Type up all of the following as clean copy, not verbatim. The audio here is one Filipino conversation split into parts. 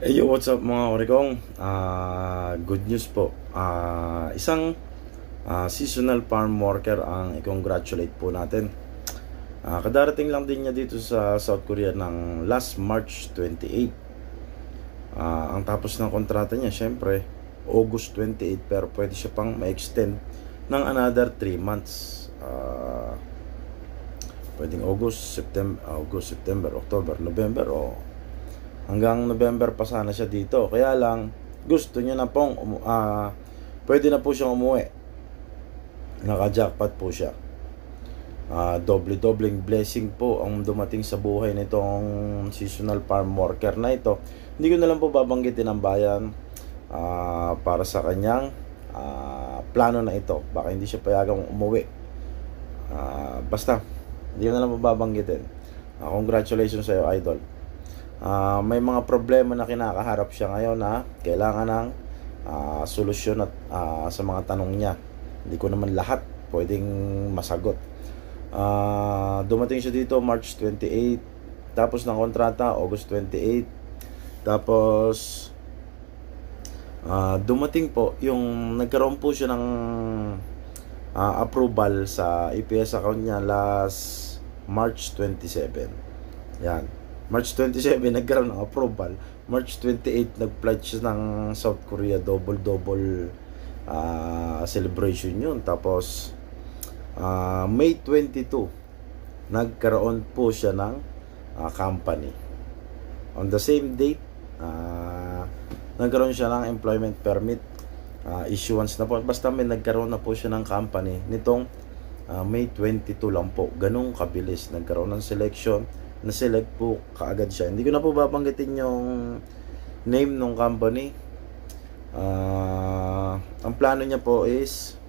Hey, yo, what's up mga orikong? Good news po. Isang seasonal farm worker ang i-congratulate po natin. Kadarating lang din niya dito sa South Korea ng last March 28. Ang tapos ng kontrata niya, syempre, August 28, pero pwede siya pang ma-extend ng another 3 months. Pwedeng August, September, October, November, o hanggang November pa sana siya dito. Kaya lang, gusto niya na pong pwede na po siyang umuwi. Naka-jackpot po siya. Doble-dobleng blessing po ang dumating sa buhay nitong seasonal farm worker na ito. Hindi ko na lang po babanggitin ang bayan para sa kanyang plano na ito. Baka hindi siya payagang umuwi. Basta, hindi ko na lang po babanggitin. Congratulations sa iyo, idol. May mga problema na kinakaharap siya ngayon na kailangan ng solusyon at sa mga tanong niya. Hindi ko naman lahat pwedeng masagot. Dumating siya dito March 28, tapos ng kontrata August 28. Tapos dumating po yung nagkaroon po siya ng approval sa EPS account niya last March 27. Yan, March 27 nagkaroon ng approval. March 28 nag-flight siya ng South Korea. Double celebration yun. Tapos May 22 nagkaroon po siya ng company. On the same date, nagkaroon siya ng employment permit issuance na po. Basta may nagkaroon na po siya ng company nitong May 22 lang po. Ganong kabilis nagkaroon ng selection. Na-select po kaagad siya. Hindi ko na po babanggitin yung name ng company. Ang plano niya po is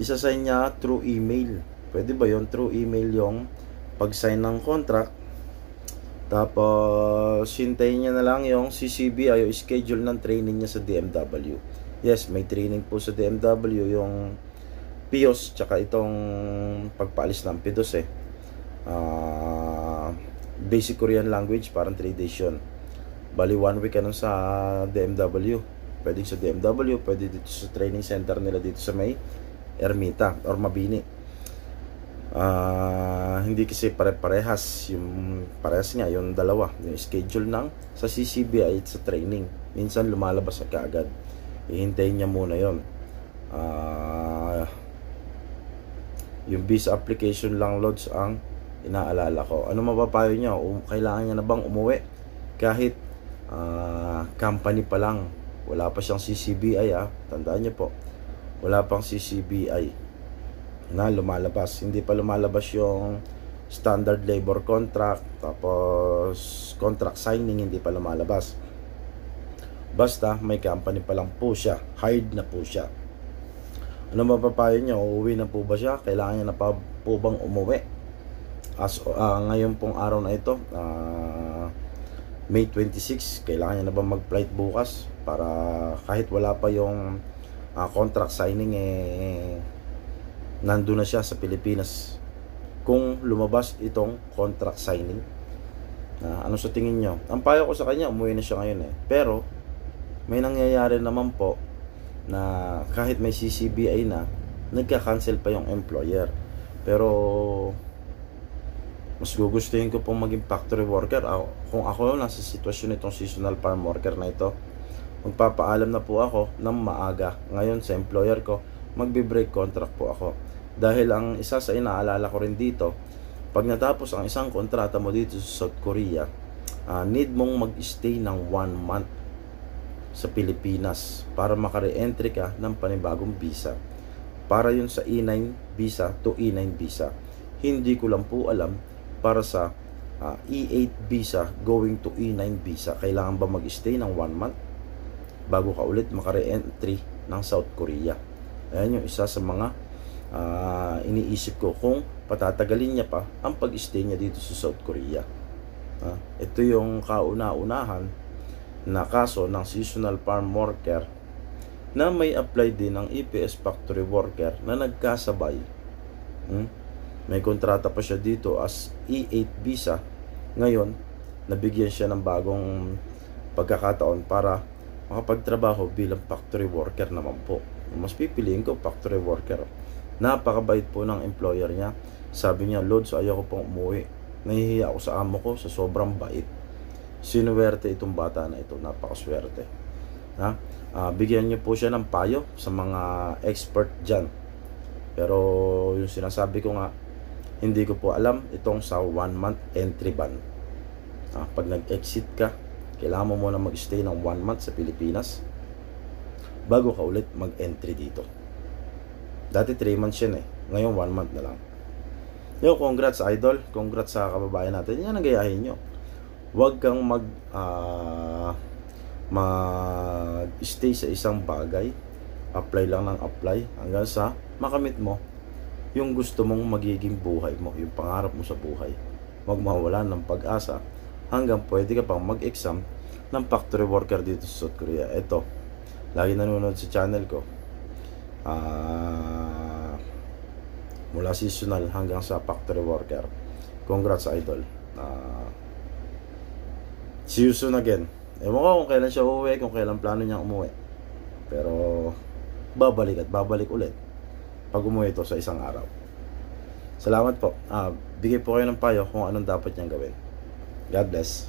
isa-sign niya through email. Pwede ba yon through email yung pag-sign ng contract? Tapos hintayin niya na lang yung CCBI o schedule ng training niya sa DMW. Yes, may training po sa DMW yung PIOS tsaka itong pagpaalis ng PIDOS basic Korean language, parang 3 days yun. Bali 1 week ano sa DMW. Pwede sa DMW, pwede dito sa training center nila dito sa may Ermita or Mabini. Hindi kasi pare-parehas yung parehas nga yung dalawa, yung schedule ng sa CCBI at sa training. Minsan lumalabas sa kaagad. Ihintayin niya muna yon. Yung visa application lang loads ang inaalala ko. Ano mapapayo niya? Kailangan niya na bang umuwi? Kahit company pa lang, wala pa siyang CCBI Tandaan niyo po, wala pang CCBI na lumalabas. Hindi pa lumalabas yung standard labor contract, tapos contract signing hindi pa lumalabas. Basta may company pa lang po siya, hired na po siya. Ano mapapayo niya? Uuwi na po ba siya? Kailangan niya na pa po bang umuwi? Ngayon pong araw na ito, May 26, kailangan niya na ba mag-flight bukas para kahit wala pa yung contract signing nandun na siya sa Pilipinas kung lumabas itong contract signing. Ano sa tingin niyo? Ang payo ko sa kanya, umuwi na siya ngayon pero may nangyayari naman po na kahit may CCBI na, nagka-cancel pa yung employer. Pero mas gugustuhin ko pong maging factory worker. Kung ako nasa sitwasyon nitong seasonal farm worker na ito, magpapaalam na po ako ng maaga ngayon sa employer ko, magbe-break contract po ako. Dahil ang isa sa inaalala ko rin dito, pag natapos ang isang kontrata mo dito sa South Korea, need mong mag-stay ng 1 month sa Pilipinas para maka-re-entry ka ng panibagong visa. Para yun sa E9 visa to E9 visa. Hindi ko lang po alam para sa E8 visa going to E9 visa, kailangan ba mag-stay ng 1 month bago ka ulit maka-re-entry ng South Korea? Ayan yung isa sa mga iniisip ko kung patatagalin niya pa ang pag-stay niya dito sa South Korea. Ito yung kauna-unahan na kaso ng seasonal farm worker na may apply din ng EPS factory worker na nagkasabay. May kontrata pa siya dito as E8 visa. Ngayon, nabigyan siya ng bagong pagkakataon para makapagtrabaho bilang factory worker naman po. Mas pipiliin ko factory worker. Napakabait po ng employer niya. Sabi niya, Lods, ayoko pong umuwi. Nahihiya ako sa amo ko sa sobrang bait. Sinuwerte itong bata na ito. Napakaswerte. Ha? Bigyan niyo po siya ng payo sa mga expert dyan. Pero yung sinasabi ko nga, hindi ko po alam itong sa 1 month entry ban. Pag nag-exit ka, kailangan mo muna mag-stay ng 1 month sa Pilipinas bago ka ulit mag-entry dito. Dati 3 months yan eh. Ngayon 1 month na lang. Yo, congrats idol. Congrats sa kababayan natin. Yan ang gayahin nyo. Huwag kang mag-stay sa isang bagay. Apply lang ng apply hanggang sa makamit mo yung gusto mong magiging buhay mo, yung pangarap mo sa buhay. Huwag mawala ng pag-asa hanggang pwede ka pang mag-exam ng factory worker dito sa South Korea. Ito, lagi nanonood sa channel ko. Mula seasonal hanggang sa factory worker. Congrats idol. See you soon again. Ewan ko kung kailan siya uuwi, kung kailan plano niyang umuwi. Pero babalik at babalik ulit pag umuwi ito sa isang araw. Salamat po. Bigay po kayo ng payo kung anong dapat niyang gawin. God bless.